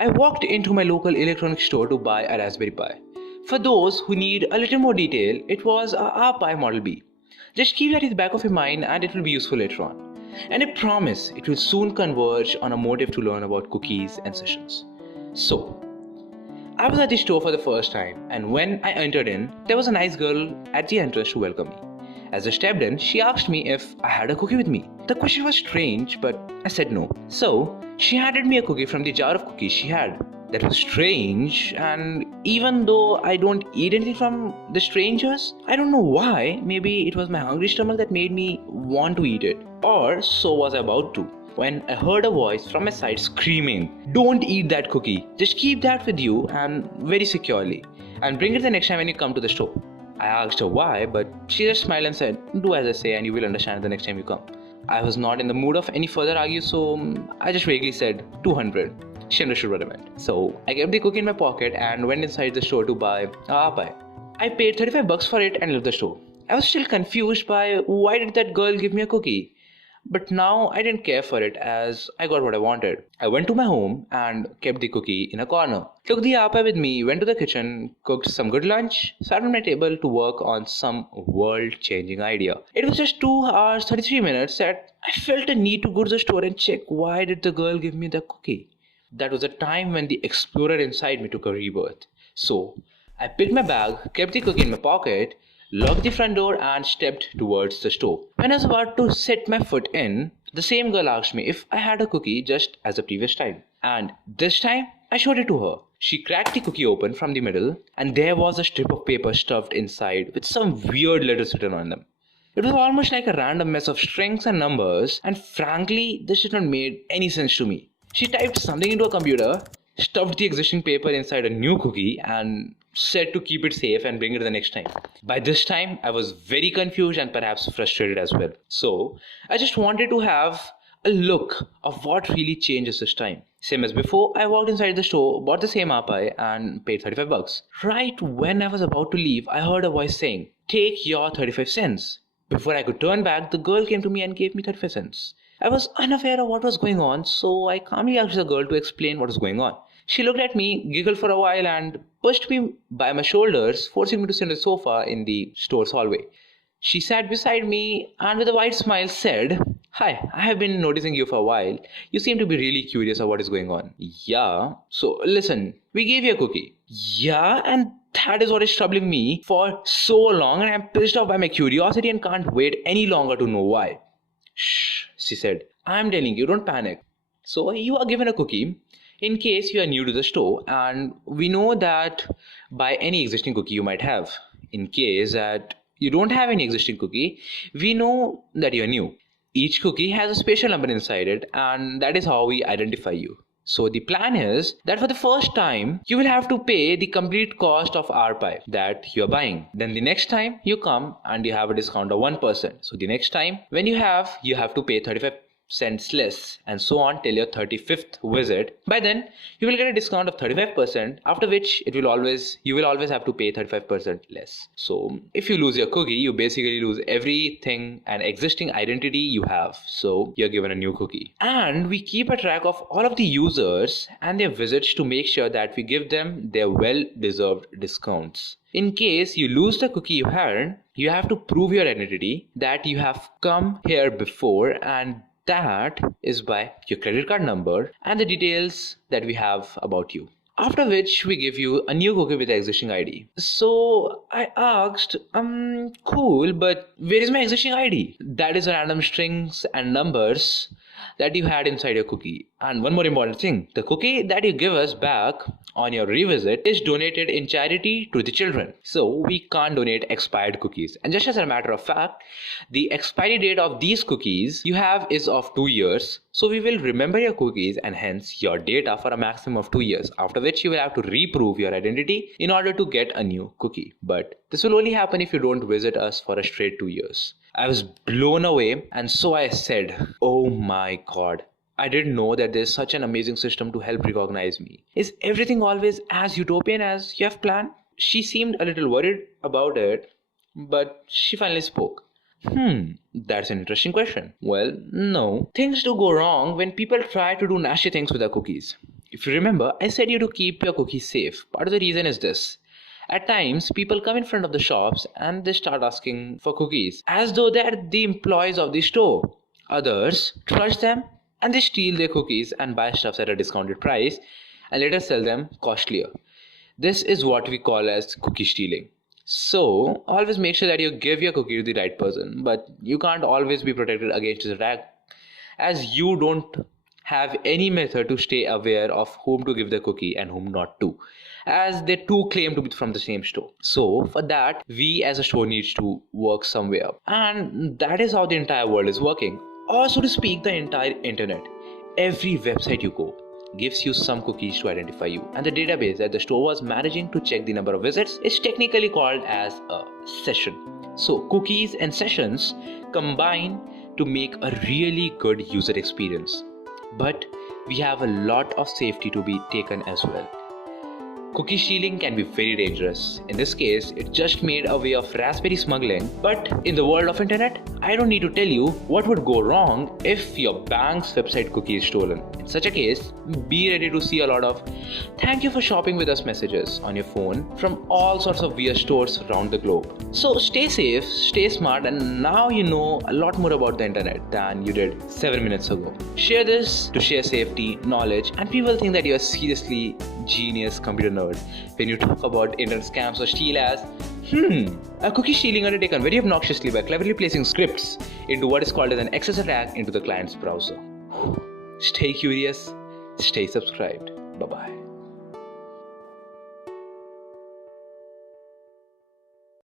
I walked into my local electronics store to buy a Raspberry Pi. For those who need a little more detail, it was a Pi Model B. Just keep that in the back of your mind and it will be useful later on. And I promise it will soon converge on a motive to learn about cookies and sessions. So, I was at the store for the first time, and when I entered in, there was a nice girl at the entrance to welcome me. As I stepped in, she asked me if I had a cookie with me. The question was strange, but I said no. So, she handed me a cookie from the jar of cookies she had. That was strange, and even though I don't eat anything from the strangers, I don't know why. Maybe it was my hungry stomach that made me want to eat it. Or so was I about to, when I heard a voice from my side screaming, "Don't eat that cookie. Just keep that with you and very securely. And bring it the next time when you come to the store." I asked her why, but she just smiled and said, "Do as I say and you will understand the next time you come." I was not in the mood of any further argue, so I just vaguely said 200. She understood what I meant. So I kept the cookie in my pocket and went inside the store to buy a pie. I paid 35 bucks for it and left the store. I was still confused by why did that girl give me a cookie? But now I didn't care for it as I got what I wanted. I went to my home and kept the cookie in a corner. Took the apple with me, went to the kitchen, cooked some good lunch, sat on my table to work on some world-changing idea. It was just 2 hours 33 minutes that I felt a need to go to the store and check why did the girl give me the cookie. That was a time when the explorer inside me took a rebirth. So I picked my bag, kept the cookie in my pocket, locked the front door and stepped towards the store. When I was about to set my foot in, the same girl asked me if I had a cookie just as the previous time. And this time, I showed it to her. She cracked the cookie open from the middle and there was a strip of paper stuffed inside with some weird letters written on them. It was almost like a random mess of strings and numbers, and frankly, this did not make any sense to me. She typed something into a computer, stuffed the existing paper inside a new cookie and said to keep it safe and bring it the next time. By this time, I was very confused and perhaps frustrated as well. So, I just wanted to have a look of what really changes this time. Same as before, I walked inside the store, bought the same pie and paid 35 bucks. Right when I was about to leave, I heard a voice saying, "Take your 35 cents. Before I could turn back, the girl came to me and gave me 35 cents. I was unaware of what was going on, so I calmly asked the girl to explain what was going on. She looked at me, giggled for a while and pushed me by my shoulders, forcing me to sit on the sofa in the store's hallway. She sat beside me and with a wide smile said, "Hi, I have been noticing you for a while. You seem to be really curious about what is going on." "Yeah. So listen, we gave you a cookie." "Yeah, and that is what is troubling me for so long and I'm pissed off by my curiosity and can't wait any longer to know why." "Shh," she said. "I'm telling you, don't panic. So you are given a cookie in case you are new to the store, and we know that by any existing cookie you might have. In case that you don't have any existing cookie, we know that you are new. Each cookie has a special number inside it, and that is how we identify you. So the plan is that for the first time, you will have to pay the complete cost of our pie that you are buying. Then the next time you come and you have a discount of 1%. So the next time when you have to pay 35 cents less and so on till your 35th visit. By then you will get a discount of 35%, after which you will always have to pay 35% less. So if you lose your cookie, you basically lose everything and existing identity you have. So you're given a new cookie. And we keep a track of all of the users and their visits to make sure that we give them their well-deserved discounts. In case you lose the cookie you had, you have to prove your identity that you have come here before, and that is by your credit card number and the details that we have about you. After which we give you a new cookie with the existing ID. So I asked, cool, but where is my existing ID? That is random strings and numbers that you had inside your cookie. And one more important thing, the cookie that you give us back on your revisit is donated in charity to the children. So we can't donate expired cookies. And just as a matter of fact, the expiry date of these cookies you have is of 2 years. So we will remember your cookies and hence your data for a maximum of 2 years, after which you will have to reprove your identity in order to get a new cookie. But this will only happen if you don't visit us for a straight 2 years. I was blown away, and so I said, "Oh my God. I didn't know that there's such an amazing system to help recognize me. Is everything always as utopian as you have planned?" She seemed a little worried about it, but she finally spoke. That's an interesting question. Well, no. Things do go wrong when people try to do nasty things with their cookies. If you remember, I said you to keep your cookies safe. Part of the reason is this. At times, people come in front of the shops and they start asking for cookies as though they are the employees of the store. Others trust them and they steal their cookies and buy stuff at a discounted price and later sell them costlier. This is what we call as cookie stealing. So, always make sure that you give your cookie to the right person, but you can't always be protected against this attack as you don't have any method to stay aware of whom to give the cookie and whom not to, as they too claim to be from the same store. So for that, we as a store needs to work somewhere, and that is how the entire world is working, or so to speak, the entire internet. Every website you go gives you some cookies to identify you, and the database that the store was managing to check the number of visits is technically called as a session. So cookies and sessions combine to make a really good user experience. But we have a lot of safety to be taken as well. Cookie stealing can be very dangerous. In this case, it just made a way of raspberry smuggling. But in the world of internet, I don't need to tell you what would go wrong if your bank's website cookie is stolen. In such a case, be ready to see a lot of "thank you for shopping with us" messages on your phone from all sorts of weird stores around the globe. So stay safe, stay smart, and now you know a lot more about the internet than you did 7 minutes ago. Share this to share safety, knowledge, and people think that you are seriously genius computer nerd when you talk about internet scams or steal as a cookie stealing undertaken very obnoxiously by cleverly placing scripts into what is called as an access attack into the client's browser. Stay curious, stay subscribed. Bye bye.